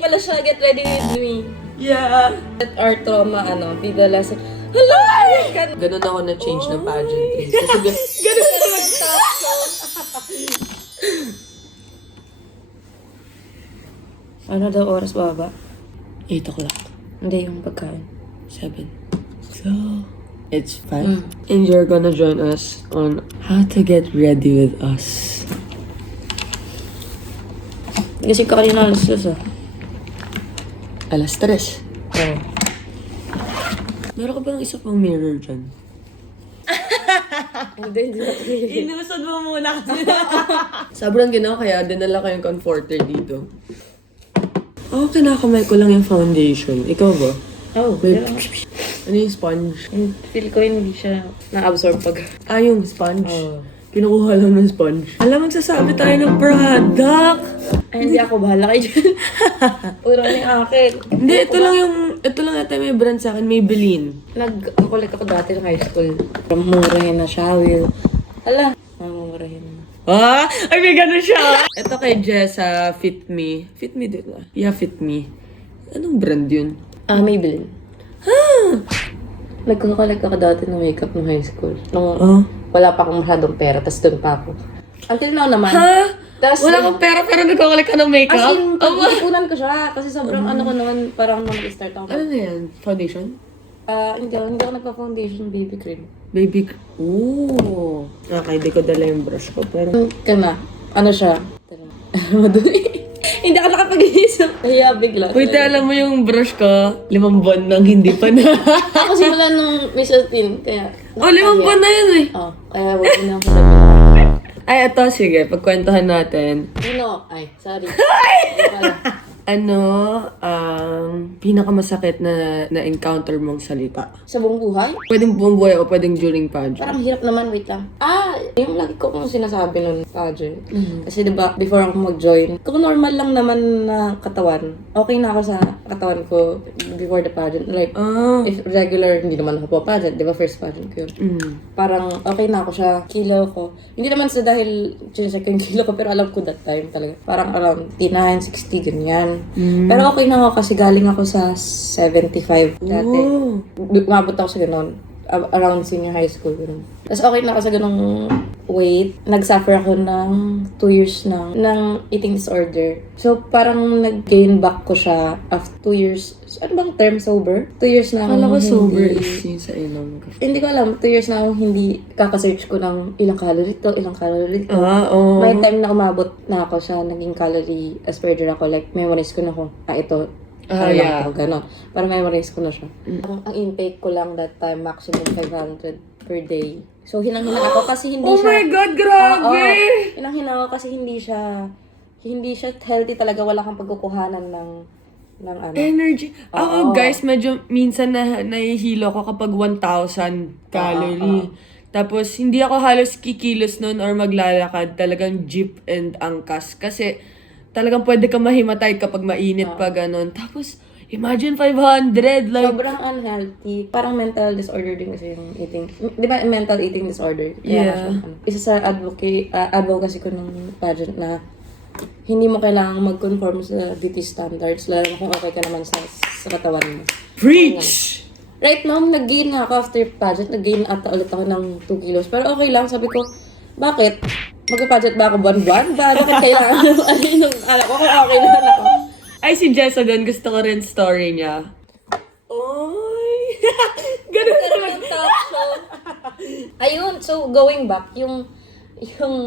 pala siya, get ready with me. Yeah. At our trauma, be the lesson. Hala! Ganun ako na-change ng pageantry. Kasi Ganun na nag-stop show. Ano daw oras baba? 8 o'clock. Hindi, yung pagkain. 7. So, it's 5. And you're gonna join us on how to get ready with us. Kasi ka kanina alas Alas 3. Oh. Meron ka ba ng isa pang mirror dyan? Hindi. Inusod mo muna kasi. Sobrang ginawa kaya dinala ko yung comforter dito. Oh, kinakamay ko lang yung foundation. Ikaw ba? Oh, Wait. yeah. Ano yung sponge? Feel ko hindi siya na-absorb pag... Yung sponge. Oh. Kinukuha lang ng sponge. Alam, magsasabi tayo ng product! Ay, hindi ako bahala kayo dyan. Puro na yung akin. Hindi, ito lang ata may brand sa akin, Maybelline. Nag-collect ako dati ng high school. Murahin na siya, Will. Hala, murahin na. Ah! Ay, may gano'n siya! Ito kay Jessa, Fit Me. Fit Me din ah. Yeah, Fit Me. Anong brand yun? Maybelline. Ah! Nag-collect ako dati ng makeup ng high school. Nung wala pa akong masyadong pera, tas doon pa ako. Until now naman. Ha? Tas, Wala kang pera pero nagkakulik ka ng makeup? as in, pag-ipunan ko siya. Kasi sobrang ano ko naman, parang nung nag-start ako. Ano na yan? Foundation? Hindi ako nagpa-foundation baby cream. Baby... Ooh. Okay, di ko dala yung brush ko, pero... Kana, ano siya? Madumi. Hindi ako nakapag-iisip. Kaya bigla. Wait, alam mo yung brush ko, 5 buwan nang hindi pa na. Ako simula nung Miss Alpin, kaya... 5 buwan na yun eh. Kaya wag mo na ako sabihin. Ay, ito, sige, pagkwentuhan natin. Ay, sorry. Ano ang pinakamasakit na encounter mong salita? Sa buong buhay? Pwedeng buong buhay o pwedeng during pageant. Parang hirap naman, wait lang. Yung lagi ko kung sinasabi nun pageant. Kasi diba, before ako mag-join, kung normal lang naman na katawan, okay na ako sa katawan ko before the pageant. Like, if regular, hindi naman ako pa pageant. Diba, first pageant ko yun. Parang okay na ako siya, kilo ko. Hindi naman sa dahil chinecheck ko yung kilo ko, pero alam ko that time talaga. Parang around 59, 60, ganyan. Pero okay na ako kasi galing ako sa 75 dati. Umabot ako sa ganun. Around senior high school. Ganun. Tapos okay na ako sa ganung weight. Nag-suffer ako ng 2 years ng eating disorder. So parang nag-gain back ko siya after 2 years. Ano bang term? Sober? 2 years na ako Alam ko hindi... sober is yun sa inom. Hindi ko alam. 2 years na ako hindi kakasearch ko ng ilang calorie to, ilang calorie to. May time na umabot na ako sa naging calorie aspirator ako. Like, memorize ko na kung, ito. Yeah. Ito, gano'n. Para memorize ko na siya. Ang intake ko lang that time, maximum 500 per day. So, hinang-hina ako kasi hindi siya... Oh my God, grabe! Hinang-hina ako kasi hindi siya healthy talaga. Wala kang pagkukuhanan ng ano. Energy. Guys, medyo minsan nahihilo ko kapag 1,000 calorie. Tapos, hindi ako halos kikilos nun or maglalakad. Talagang jeep and angkas. Kasi, talagang pwede ka mahimatay kapag mainit pa ganun. Tapos, imagine 500. Like, Sobrang unhealthy. Parang mental disorder din kasi yung eating. Di ba mental eating disorder? Yeah. Isa sa advocacy ko ng pageant na hindi mo kailangang mag-conform sa beauty standards lalo na kung okay ka naman sa katawan mo. preach! Right now, nag-gain nga ako after pageant. Nag-gain ata ulit ako ng 2 kilos. Pero okay lang. Sabi ko, bakit? Mag-pageant ba ako buwan-buwan? Bakit kailangan alam ko kung okay naman ako? Ay, si Jessa doon. Gusto ko rin story niya. Oy! Ganun Yung talk show. Ayun, so going back, yung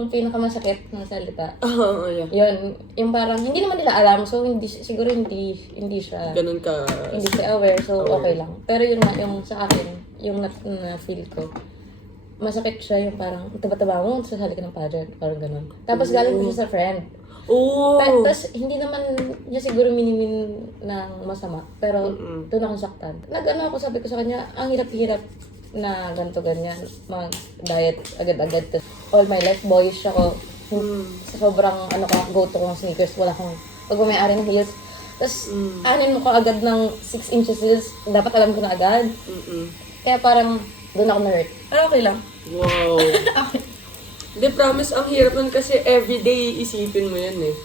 pinakamasakit na salita. Yeah. Yun, yung parang hindi naman nila alam, so siguro hindi siya Ganun ka. hindi siya aware, so okay lang. Pero yun nga, yung sa akin, yung na-feel ko, masakit siya yung parang, taba-taba mo, sasali ka ng pageant, parang ganun. Tapos galing ko siya sa friend. Tapos hindi naman niya siguro minimin ng masama, pero doon ako saktan. Nag-ano ako, sabi ko sa kanya, ang hirap-hirap na ganito ganyan, mag-diet agad-agad. All my life, boyish ako. Sa sobrang go-to kong sneakers, wala akong pag-may-ari ng heels. Tapos, anin mo ko agad ng 6 inches heels, dapat alam ko na agad. Kaya parang, doon ako na-hurt. Pero okay lang. Wow. Hindi, promise, ang hirap nun kasi everyday isipin mo yan eh.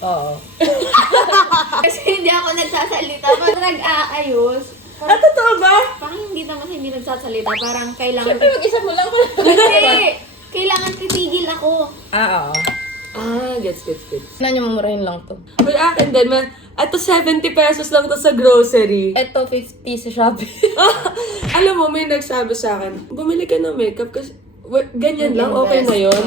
Oo. Kasi hindi ako nagsasalita. Pag nag-aayos, Totoo ba? parang hindi naman hindi nagsasalita. Parang kailangan... Siyempre, mag-isa mo lang. Hindi! Kailangan titigil ako. Oo. Gets. Na niyo mamurahin lang to. Well, akin din, ito 70 pesos lang to sa grocery. Ito, 50 sa Shopee. Alam mo, may nagsabi sa akin, bumili ka ng makeup kasi ganyan lang, okay na yun.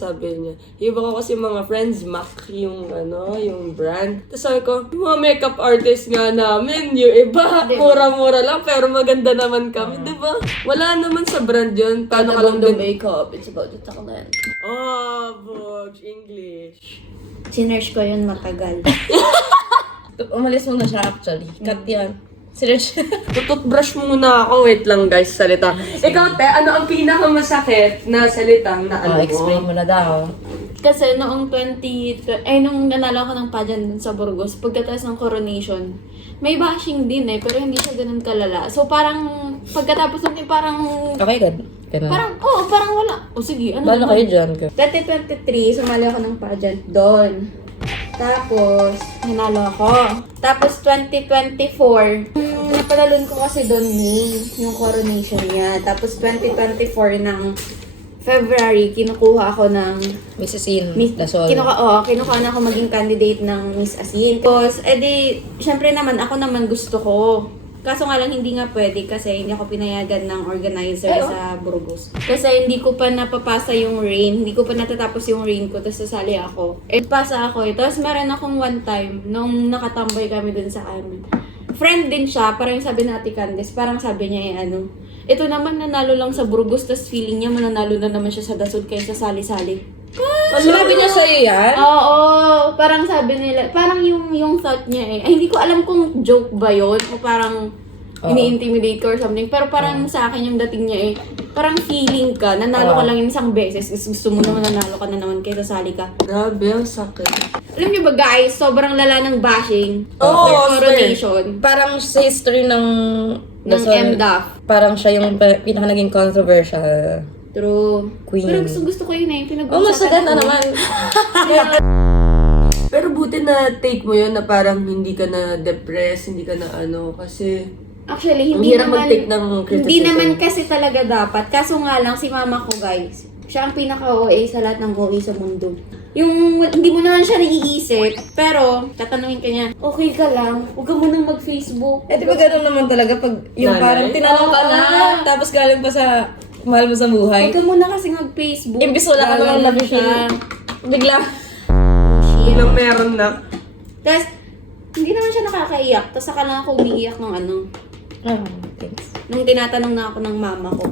Sabi niya, iba ko kasi mga friends, MAC yung yung brand. Tapos sabi ko, yung mga makeup artist nga namin, yung iba, mura-mura lang, pero maganda naman kami, di ba? Wala naman sa brand yun. Paano ka lang din? makeup, it's about the talent. Oh, Bog, English. Sinerge ko yun matagal. Umalis mo na siya actually. Cut yan. Sinerge. Tututbrush muna ako. Wait lang guys, salita. Ikaw, te, ano ang pinakamasakit na salitang na ano mo? Explain mo na daw. Kasi noong nung nanalo ako ng pageant dun sa Burgos, pagkatapos ng coronation, may bashing din pero hindi siya ganun kalala. So parang, pagkatapos natin parang, Okay, good. Ganun. parang wala. O sige, ano Bala naman? kayo dyan. 2023, sumali ako ng pageant doon. Tapos, nanalo ako. Tapos, 2024, napadalon ko kasi doon yung coronation niya. Tapos, 2024 ng February, kinukuha ako ng Miss Asin, Miss, Lasol. kinukuha na ako maging candidate ng Miss Asin. Tapos, syempre naman, ako naman gusto ko. Kaso nga lang, hindi nga pwede kasi hindi ako pinayagan ng organizer sa Burgos. Kasi hindi ko pa napapasa yung rain, hindi ko pa natatapos yung rain ko, tapos sasali ako. Pasa ako Tapos meron akong one time, nung nakatambay kami dun sa amin. Friend din siya, parang sabi na Ate Candice, parang sabi niya ito naman nanalo lang sa Burgos, tapos feeling niya mananalo na naman siya sa Dasod kaysa sali-sali. Sinabi niya sa'yo yan? Oo, parang sabi nila, parang yung thought niya ay hindi ko alam kung joke ba yun o parang ini-intimidate ko or something, pero parang sa akin yung dating niya parang feeling ka, nanalo ka lang yung isang beses, is gusto mo naman nanalo ka na naman kaysa sali ka. Grabe, ang sakit. Alam niyo ba guys, sobrang lala ng bashing Oo, coronation Parang sa history ng ng Lasol, MDAF. parang siya yung pinaka naging controversial. True. Queen. Pero gusto ko yun Oh, mas maganda ako. naman. Pero buti na take mo yun na parang hindi ka na depressed, hindi ka na kasi Actually, ang hindi hirap naman, mag-take ng criticism. hindi naman kasi talaga dapat. Kaso nga lang, si mama ko guys, siya ang pinaka-OA sa lahat ng OA sa mundo. Yung hindi mo naman siya naiisip, pero tatanungin ka niya, okay ka lang, huwag ka munang mag-Facebook. Eh, di ba ganun naman talaga pag yung Nanay? parang tinanong ka na, tapos galing pa sa mahal mo sa buhay. Huwag ka muna kasi mag-Facebook. Imbis wala ka naman Gagano nabifeel. siya. Bigla. Biglang meron na. Tapos, hindi naman siya nakakaiyak. Tapos saka lang ako umiiyak ng Thanks. nung tinatanong na ako ng mama ko.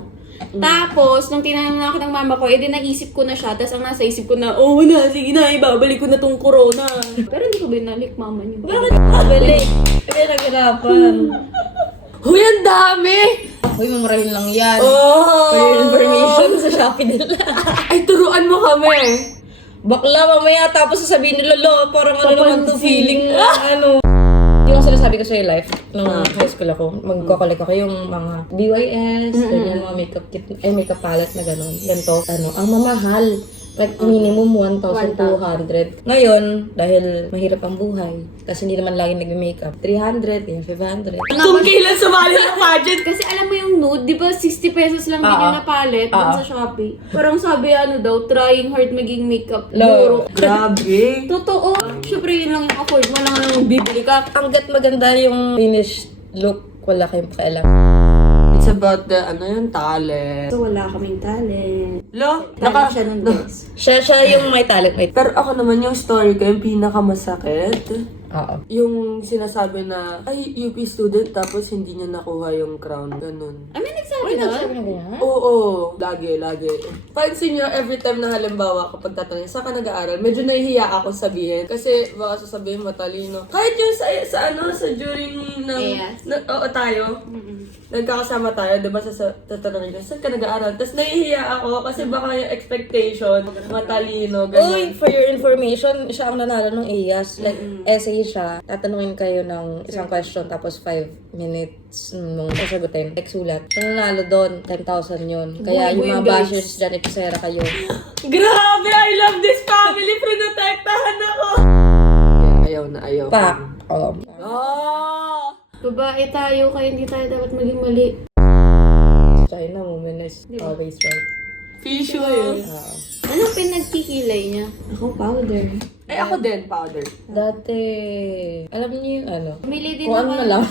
Tapos, nung tinanong na ako ng mama ko, edi naisip ko na siya. Tapos ang nasa isip ko na, na, sige na, ibabalik ko na tong corona. Pero hindi ko binalik mama niyo. Bakit nakabalik? Eh, naghirapan. Huy, ang dami! Uy, mamurahin lang yan. Oh! For your information sa Shopee nila. Ay, turuan mo kami! Bakla, mamaya tapos sasabihin nila, lo, parang ano naman to feeling na Yung sinasabi ko sa yung life, nung high school ako, magkakolek ako yung mga BYS, ganyan, mga makeup kit, makeup palette na gano'n. Ganito, ang mamahal. Like, minimum 1,200. Ngayon, dahil mahirap ang buhay, kasi hindi naman lagi nag-makeup, 300, 500. Kung kailan sumali ng pageant! Kasi alam mo yung nude, di ba 60 pesos lang din yung napalit dun sa Shopee. Parang sabi daw, trying hard maging makeup guru. Grabe! Totoo. Siyempre yun lang yung afford mo lang nang bibili ka. Hanggat maganda yung finished look, wala kayong pakialam. It's about the, talent. So wala kaming talent. Lo, Talent siya nun guys. Siya yung may talent. Pero ako naman yung story ko, yung pinakamasakit. Oo. Yung sinasabi na, ay, UP student, tapos hindi niya nakuha yung crown. Ganun. May nagsabi na? Oo, lagi. Pansin nyo, every time na halimbawa, kapag tatanungin, saan ka nag-aaral, medyo nahihiya ako sabihin. Kasi baka sasabihin matalino. Kahit yung sa during ng, Yes. oo tayo, nagkakasama tayo, diba tatanungin ko, saan ka nag-aaral? Tapos nahihiya ako kasi baka yung expectation, matalino, Uy, ganun. for your information, siya ang nanalo ng IAS. Like, essay siya. Tatanungin kayo ng isang question, tapos 5 minutes mong sasagutin. Like, sulat. Ang nanalo doon, 10,000 yun. Kaya yung mga guys. bashers dyan, ipisera kayo. Grabe! I love this family! Prinotektahan ako! Tupac. Oh. Babae tayo, kaya hindi tayo dapat maging mali. China woman is always right. Visual. Anong pinagkikilay niya? Ako, powder. Ay, ako din, powder. Dati, alam niyo yung ano? Bumili din Kung ako, ano na lang.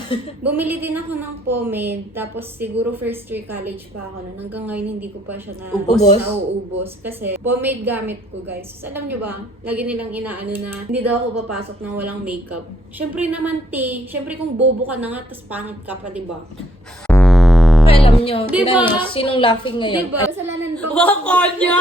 bumili din ako ng pomade, tapos siguro first year college pa ako nun. Hanggang ngayon hindi ko pa siya na Ubos? nauubos. Kasi pomade gamit ko, guys. So, alam nyo ba, lagi nilang inaano na hindi daw ako papasok ng walang makeup. Syempre naman, syempre kung bobo ka na nga, tas pangit ka pa, diba? Alam niyo, Diba? tingnan niyo, sinong laughing ngayon? Diba? Kasalanan ko. Kanya!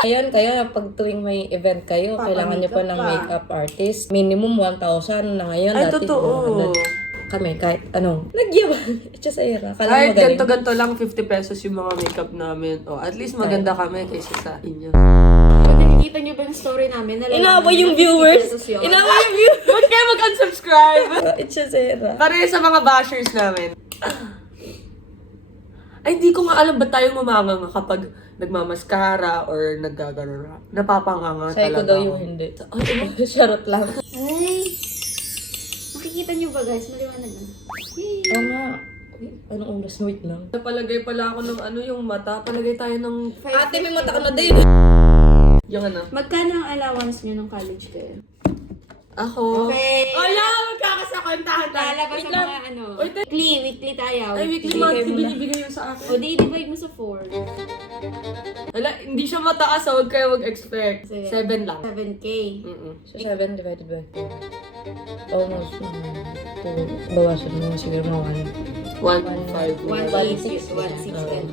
Ngayon, kayo, pag tuwing may event kayo, kailangan niyo pa ng makeup artist. Minimum 1,000 na ngayon. Ay, Dati, totoo. 400. Kami, kahit anong, nagyabang. Itcha sa era. Kala Kahit magaling. ganto-ganto lang 50 pesos yung mga makeup namin. O, at least maganda kami kaysa sa inyo. Pag nakikita nyo ba yung story namin? Inawa yung viewers. Inawa yung viewers. Huwag kayo mag-unsubscribe! Itcha sa era. Para sa mga bashers namin. Ay, di ko nga alam ba't tayo mamanganga kapag nagmamaskara or naggagano. Napapanganga Sa'yo ko talaga. daw yung hindi. Charot lang. Ay! Nakikita nyo ba, guys? Maliwanag na. Yay! Oo nga. Wait, anong oras? Wait lang. Napalagay pala ako ng yung mata. Palagay tayo ng... Ate, may mata ka na din. Yung ano. Magkano ang allowance nyo nung college kayo? Ako. Okay. Ala, magkakasakantahan tayo. Lalabas Wait ang lang. mga ano. Wait, Weekly tayo. Ay, weekly monthly binibigay yung sa akin. O, di-divide mo sa 4. Wala, hindi siya mataas, so huwag kayo mag-expect. Sige. 7 lang. 7K. So, 7 divided by almost 2. Bawasan mo siguro mga 1.5. 1.6. 1.6 yan.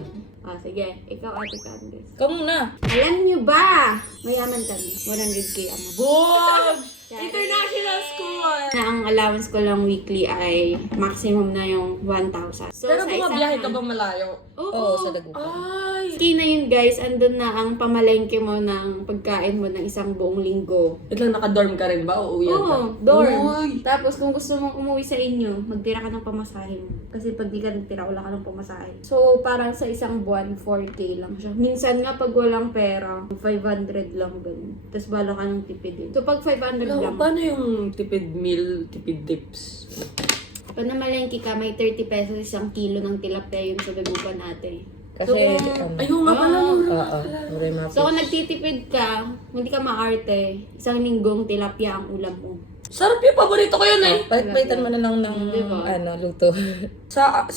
Ah, sige. Ikaw, Ate Candice. Ikaw muna. Alam nyo ba? Mayaman kami. 100K ang Boom! International school! na ang allowance ko lang weekly ay maximum na yung 1,000. So, Pero sa bumabiyahe ka isang- bang malayo? Oo. sa Dagupan. Ay! Ski na yun, guys. Andun na ang pamalengke mo ng pagkain mo ng isang buong linggo. Wait lang, naka-dorm ka rin ba? O uwian ka? Oo, dorm. Uy! Tapos kung gusto mong umuwi sa inyo, magtira ka ng pamasahe mo. Kasi pag di ka nagtira, wala ka ng pamasahe. So, parang sa isang buwan, 4K lang siya. Minsan nga, pag walang pera, 500 lang ganun. Tapos bala ka ng tipidin. So, pag 500 lang, Paano yung tipid meal, tipid tips? pag namalengke ka, may 30 pesos isang kilo ng tilapia yun sa Dagupan ate. Kasi, Ayun nga pala. oo, Uri So, kung nagtitipid ka, hindi ka maarte, isang linggong tilapia ang ulam mo. Sarap yung paborito ko yun eh. Palit-palitan mo na lang ng, Diba? luto. Sa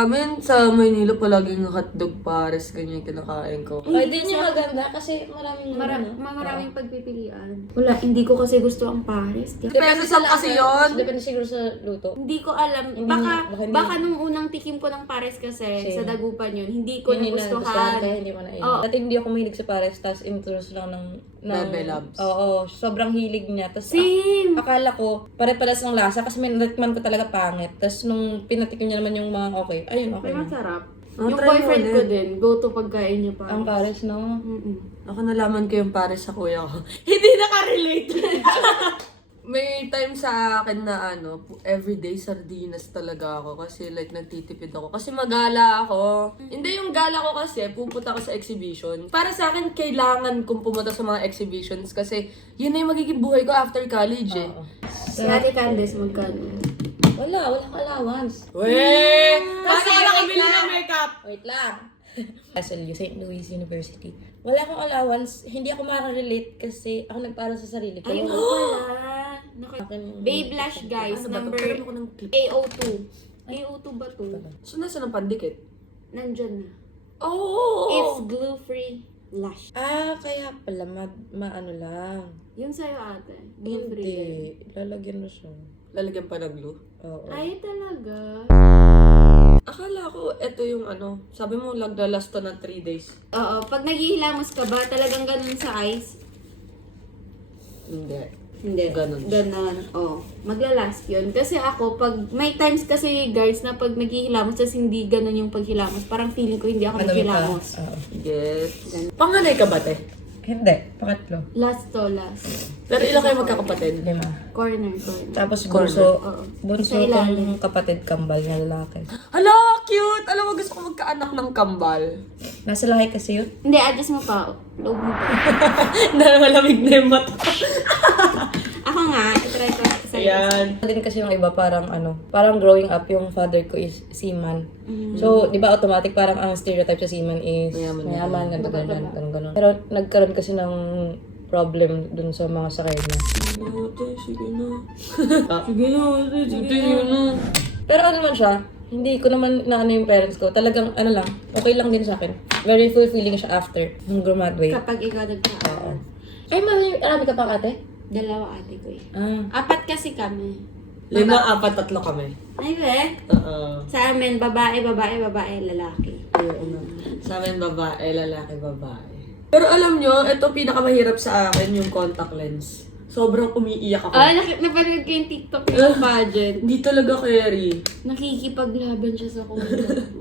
amin, sa Maynila palaging hotdog pares, ganyan yung kinakain ko. Pwede niya maganda kasi maraming Maraming pagpipilian. Wala, hindi ko kasi gusto ang pares. Pesos lang kasi yun. Depende siguro sa luto. Hindi ko alam. Hindi Baka, baka hindi. baka nung unang tikim ko ng pares kasi Same. sa Dagupan yun, hindi ko Hindi na nagustuhan. kaya hindi mo na Oo. Dati hindi ako mahilig sa pares, tapos introduce lang ng Bebe loves. Oo, sobrang hilig niya. Tapos Same! akala ko, pare-pares ng lasa kasi may natikman ko talaga pangit. Tapos nung pinatikim niya naman yung mga okay, ayun, okay Pero na. masarap. Oh, Yung try mo boyfriend ulit. ko din, go-to pagkain niya pares. Ang pares, no? Ako nalaman ko yung pares sa kuya ko. Hindi nakarelate. May time sa akin na everyday sardinas talaga ako kasi like nagtitipid ako. Kasi magala ako. Hindi yung gala ko kasi, pupunta ako sa exhibition. Para sa akin, kailangan kong pumunta sa mga exhibitions kasi yun na yung magiging buhay ko after college eh. Si Ate Candice, magkano? Wala ka allowance. Weh! Paano Kasi ka wait nakabili lang. ng makeup? Wait lang. SLU, St. Louis University. Wala akong allowance. Hindi ako makarelate kasi ako nagpara sa sarili ko. Ay, oo pala. Akin- Babe Blush, guys. Ano ba to? Number Pagkaroon ko ng clip. A02. A02 ba to? So, nasa ng pandikit? Nandyan na. Oh! It's glue-free blush. Kaya pala, maano lang. Yung sa'yo ate. Glue-free. Hindi. Lalagyan mo siya. Lalagyan pa ng glue? Oo. Ay, talaga? Akala ko, ito yung sabi mo, lagdalas to ng 3 days. Oo. Pag naghihilamos ka ba, talagang ganun sa ice? Hindi. Hindi. Ganon. Ganon. Oh. Maglalast yun. Kasi ako, pag may times kasi guys na pag naghihilamos, tapos hindi ganon yung paghilamos. Parang feeling ko hindi ako Madami pa. naghihilamos. Oo. Yes. Panganay ka ba, te? Hindi. Pangatlo. Last to last. Pero ilang kayo magkakapatid? 5. Corner. Tapos Corner. bunso. Oo. Bunso Sa ilalim. kong kapatid kambal na lalaki. Hala, cute! Alam mo, gusto ko magkaanak ng kambal. Nasa lahi kasi yun. Hindi, adjust mo pa. Loob mo pa. Dahil malamig na yung mata. Ako nga, itry ko sa yan. Din kasi yung iba parang parang growing up yung father ko is seaman. So, di ba automatic parang ang stereotype sa seaman is mayaman, ganun. Pero nagkaroon kasi ng problem dun sa mga sakay na. Sige na. Pero ano naman siya, hindi ko naman naano yung parents ko. Talagang lang, okay lang din sa akin. Very fulfilling siya after nung graduate. Kapag ikaw nagkaaral. Ay, marami ka pang ate? 2 ate ko eh. Ah. 4 kasi kami. 5, 4, 3 kami. Ay, be? Oo. Sa amin, babae, lalaki. Sa amin, babae, lalaki, babae. Pero alam nyo, ito pinakamahirap sa akin, yung contact lens. Sobrang umiiyak ako. Napanood ko yung TikTok yung pageant. Hindi talaga carry. Nakikipaglaban siya sa contact.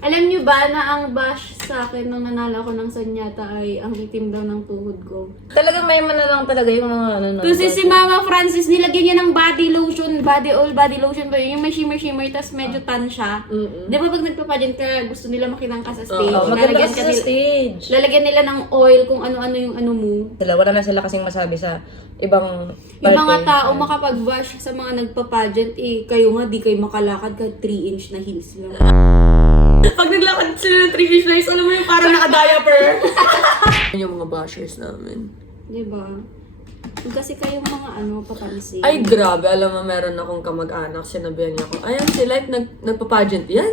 Alam niyo ba na ang bash sa akin nung nanalo ako ng Sanyata ay ang itim daw ng tuhod ko? Talagang may man na lang talaga yung mga Kasi si Mama Francis, nilagyan niya ng body lotion, body oil, body lotion ba yun? Yung may shimmer-shimmer, tas medyo tan siya. Di ba pag nagpapageant ka, gusto nila makitang ka sa stage? maganda Lalagyan kasi ka sa nila- stage. Lalagyan nila ng oil kung ano-ano yung ano mo. Wala na sila kasing masabi sa ibang Yung mga parte. tao makapag-bash sa mga nagpa-pageant, kayo nga, di kayo makalakad ka 3-inch na heels lang. Pag naglakad sila ng 3 fish nights, alam mo yung parang naka-diaper. Yung mga bashers namin. Di ba? Kasi kayong mga papansin. Ay, grabe. Alam mo, meron akong kamag-anak. Sinabihan niya ako, ayan, si Life nagpa-pageant yan.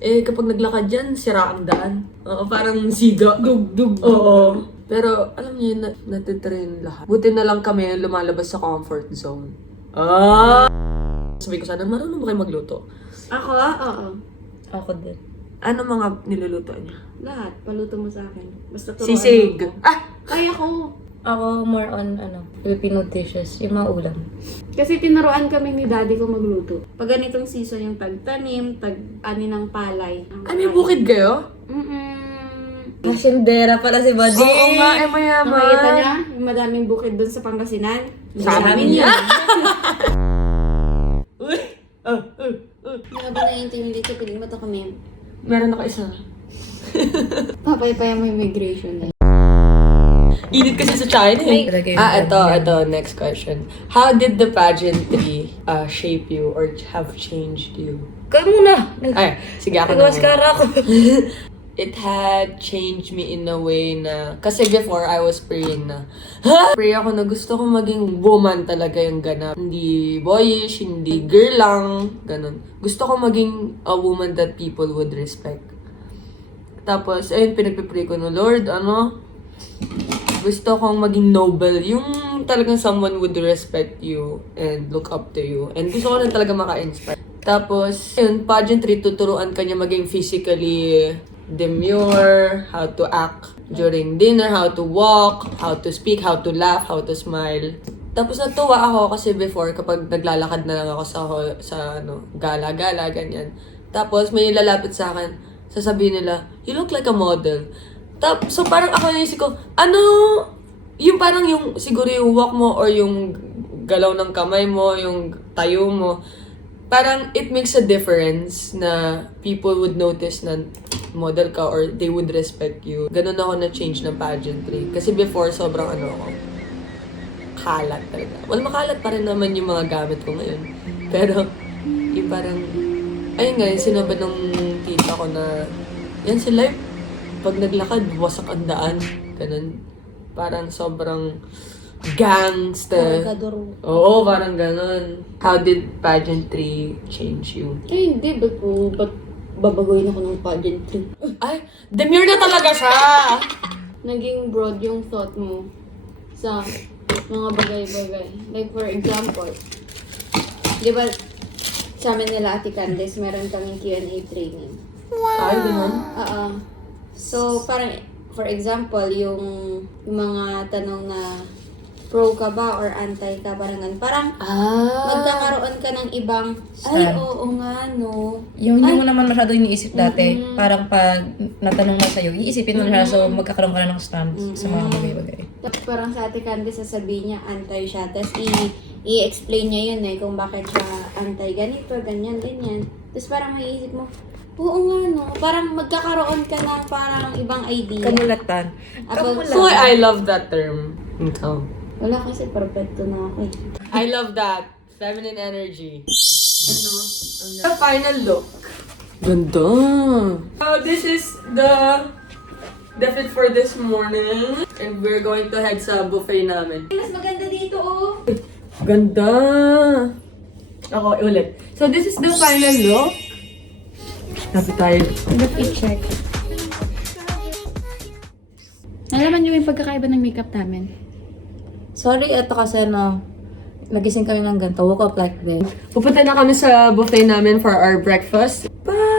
Kapag naglakad yan, sira ang daan. Oo, parang siga. Dug. Oo. Pero, alam niyo, natitrain lahat. Buti na lang kami lumalabas sa comfort zone. Sabi ko sana, marunong mo kayo magluto. Ako? Oo. Ako din. Ano mga niluluto niya? Lahat. Paluto mo sa akin. Basta turuan Sisig. mo ako. Kaya ko. Ako more on Filipino dishes, yung mga ulam. Kasi tinuruan kami ni daddy ko magluto. Pag ganitong season yung tag-tanim, tag-ani ng palay. Ay, may bukid kayo? Masindera pala si Buddy. Oo nga, mayaman. Nakikita niya? Yung madaming bukid doon sa Pangasinan. Sa amin yan. Uy! Hindi ba na-intimidate ko? Piling mata kami. Meron ako isa. Papay-paya mo yung migration. Init kasi sa China eh. Talaga yun. Ito, next question. How did the pageantry shape you or have changed you? Kaya muna. Ay, sige ako na. Nag-mascara ako. It had changed me in a way na, kasi before I was praying na, pray ako na gusto ko maging woman talaga yung ganap. Hindi boyish, hindi girl lang, ganun. Gusto ko maging a woman that people would respect. Tapos, ayun, pinagpipray ko no, Lord, gusto kong maging noble. Yung talagang someone would respect you and look up to you. And gusto ko rin talaga maka-inspire. Tapos, yun, pageantry, tuturuan ka niya maging physically demure, how to act during dinner, how to walk, how to speak, how to laugh, how to smile. Tapos natuwa ako kasi before, kapag naglalakad na lang ako sa gala-gala, ganyan. Tapos may lalapit sa akin, sasabihin nila, you look like a model. So parang ako naisip ko, yung parang yung, siguro yung walk mo or yung galaw ng kamay mo, yung tayo mo, parang it makes a difference na people would notice na model ka or they would respect you. Ganun ako na-change ng pageantry. Kasi before, sobrang ako, kalat talaga. Well, makalat pa rin naman yung mga gamit ko ngayon. Pero, yung parang, ayun nga, yung sinabi ng tita ko na, yan si Life, pag naglakad, wasak ang daan. Ganun. Parang sobrang gangster. Oo, parang ganun. How did pageantry change you? Ay, hindi. Ba't babagoyin ako ng pageantry? Ay, demure na talaga siya! Naging broad yung thought mo sa mga bagay-bagay. Like, for example, di ba, sa amin nila Ate Candice, meron kaming Q&A training. Ay, ganun? So, parang, for example, yung mga tanong na pro ka ba or anti ka, parang ganun. Parang, magkakaroon ka ng ibang, ay, Stand. oo nga, no. Yung hindi mo naman masyado iniisip dati, parang pag natanong na sa'yo, iisipin mo na siya, so magkakaroon ka na ng stance sa mga bagay-bagay. Tapos parang sa Ate Candice, sasabihin niya, anti siya. Tapos i-explain niya yun kung bakit siya anti ganito, ganyan, ganyan. Tapos parang maiisip mo, oo nga, no. Parang magkakaroon ka ng parang ibang idea. Kamulatan. So, I love that term. Ikaw. Wala kasi, perfecto na ako eh. I love that. Feminine energy. Ano? The final look. Ganda. So this is the fit for this morning. And we're going to head sa buffet namin. Mas maganda dito, oh. Ganda. Ako, ulit. So this is the final look. Lapit tayo. Let me check. Nalaman niyo yung pagkakaiba ng makeup namin. Sorry, eto kasi nagising kami ng ganito. Woke up like this. Pupunta na kami sa buffet namin for our breakfast. Bye!